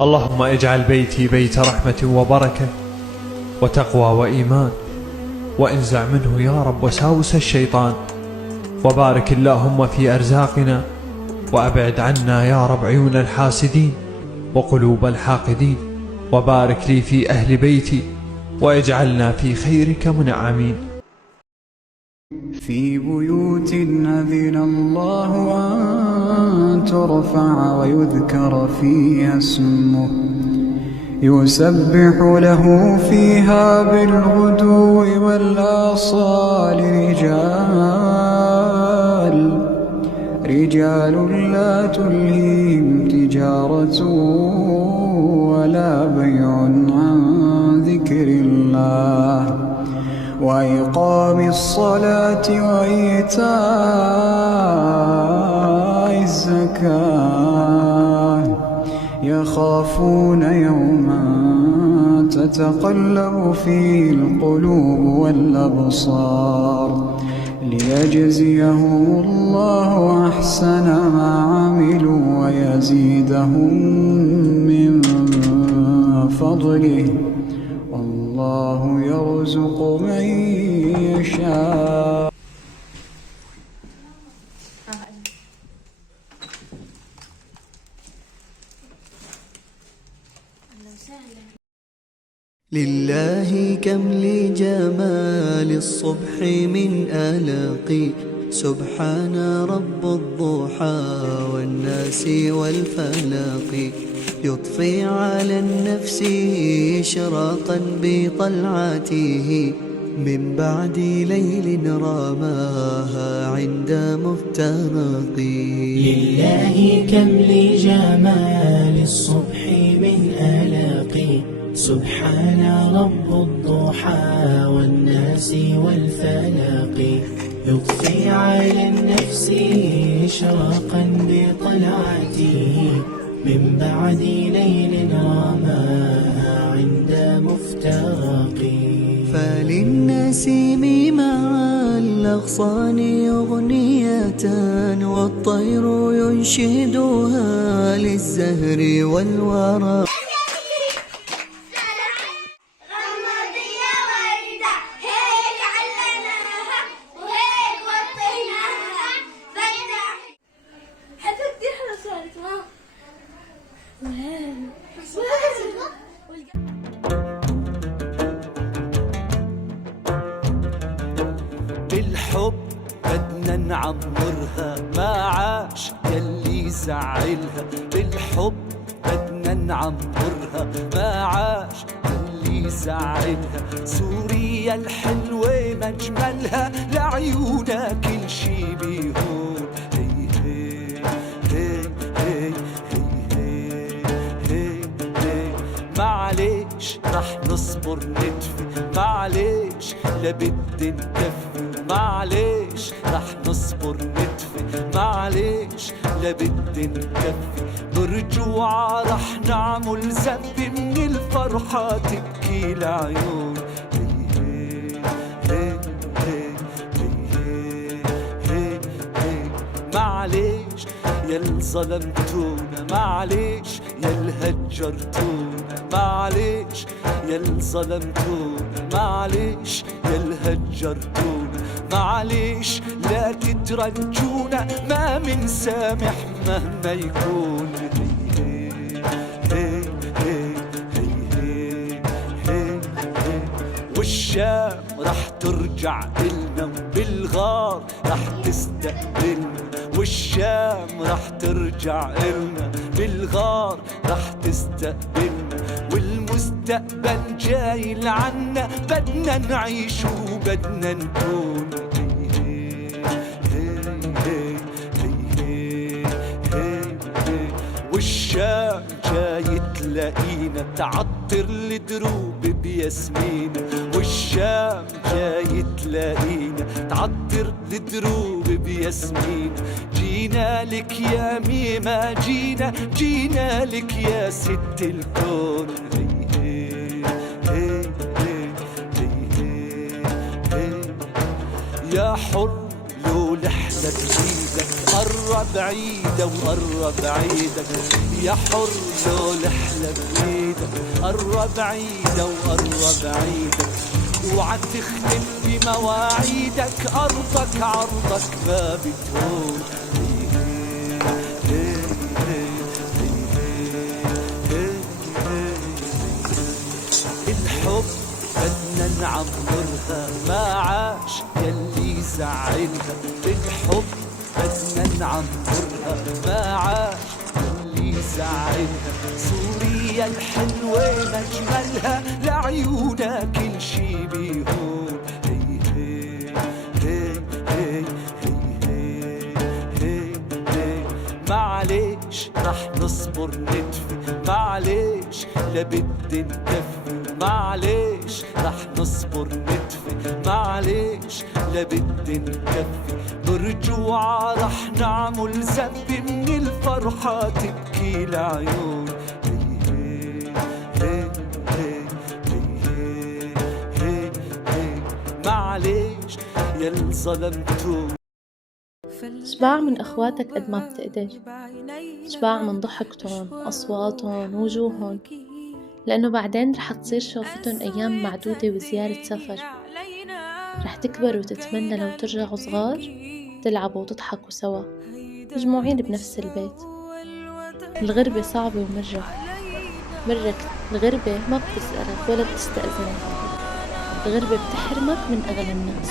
اللهم اجعل بيتي بيت رحمة وبركة وتقوى وإيمان، وانزع منه يا رب وساوس الشيطان، وبارك اللهم في أرزاقنا، وأبعد عنا يا رب عيون الحاسدين وقلوب الحاقدين، وبارك لي في أهل بيتي واجعلنا في خيرك منعمين. في بيوت أذن الله أن ترفع ويذكر فيها اسمه يسبح له فيها بالغدو والآصال رجال لا تلهيهم تجارة ولا بيع عن ذكر الله وإقام الصلاة وإيتاء الزكاة يخافون يوما تتقلب فيه القلوب والأبصار ليجزيهم الله أحسن ما عملوا ويزيدهم من فضله والله يرزق من يشاء. لله كم لجمال الصبح من آلاق، سبحان رب الضحى والناس والفلاق، يضفي على النفس إشراقا بطلعته من بعد ليل رماها عند مفترق. لله كم لجمال الصبح من آلاق، سبحان رب الضحى والناس والفلاق، يضفي على النفس إشراقا بطلعته من بعد ليل رماها عند مفترق. فللنسيم مع الأغصان أغنية والطير ينشدها للزهر والورى. بالحب بدنا نعمرها ما عاش يلي يزعلها، بالحب بدنا نعمرها ما عاش يلي يزعلها، سوريا الحلوة مجملها لعيونا كل شي بيهون. هي هي هي هي هي هي معليش رح نصبر ندفي، معليش لبدي نكفي، معليش رح نصبر ندفي، معليش لبدي نكفي، برجوع رح نعمل زنبي من الفرحة تبكي العيون. هي هي هي هي هي هي معليش يل ظلمتونا، معليش يل هجرتونا، معليش يل ظلمتونا، معليش يل هجرتونا، معليش لا تترجونا ما منسامح مهما يكون. هي هي هي هي هي هي والشام رح ترجع إلنا وبالغار رح تستقبلنا، والشام رح ترجع إلنا بالغار رح تستقبلنا، والمستقبل جاي لعنا بدنا نعيش وبدنا نكون. والشام جاي تلاقينا تعطر الدروب بياسمين، والشام جاي تلاقينا تعطر الدروب بياسمين، جينا لك يا ميمة جينا جينا لك يا ست الكون. هي هي هي هي هي يا حر لو لحلة جديدة بعيدك، قرب عيدة وقرب عيدك يا حر لو لحلة بإيدك، قرب عيدة وقرب عيدك اوعى تختم بمواعيدك، أرضك عرضك ما بتهون. الحب بدنا نعمرها ما عاش يلي زعلها، الحب بدنا نعمرها ما عاش يلي زعلها، سوريا الحلوة مجملها لعيونها كل شي بيهون. هي هي هي هي هي هي معليش رح نصبر ندفي، معليش لبدي نكفي، معليش رح نصبر ندفي، معليش لبدي نكفي، برجوعة رح نعمل زبي من الفرحة تبكي العيون. معليش يل ظلمتو. اشبع من اخواتك قد ما بتقدر، اشبع من ضحكتهم، اصواتهم، وجوههم، لانه بعدين رح تصير شوفتهم ايام معدودة وزيارة سفر، رح تكبر وتتمنى لو ترجعوا صغار تلعبوا وتضحكوا سوا مجموعين بنفس البيت. الغربة صعبة ومرة الغربة ما بتسألك ولا بتستأذنك، الغربة بتحرمك من أغلى الناس.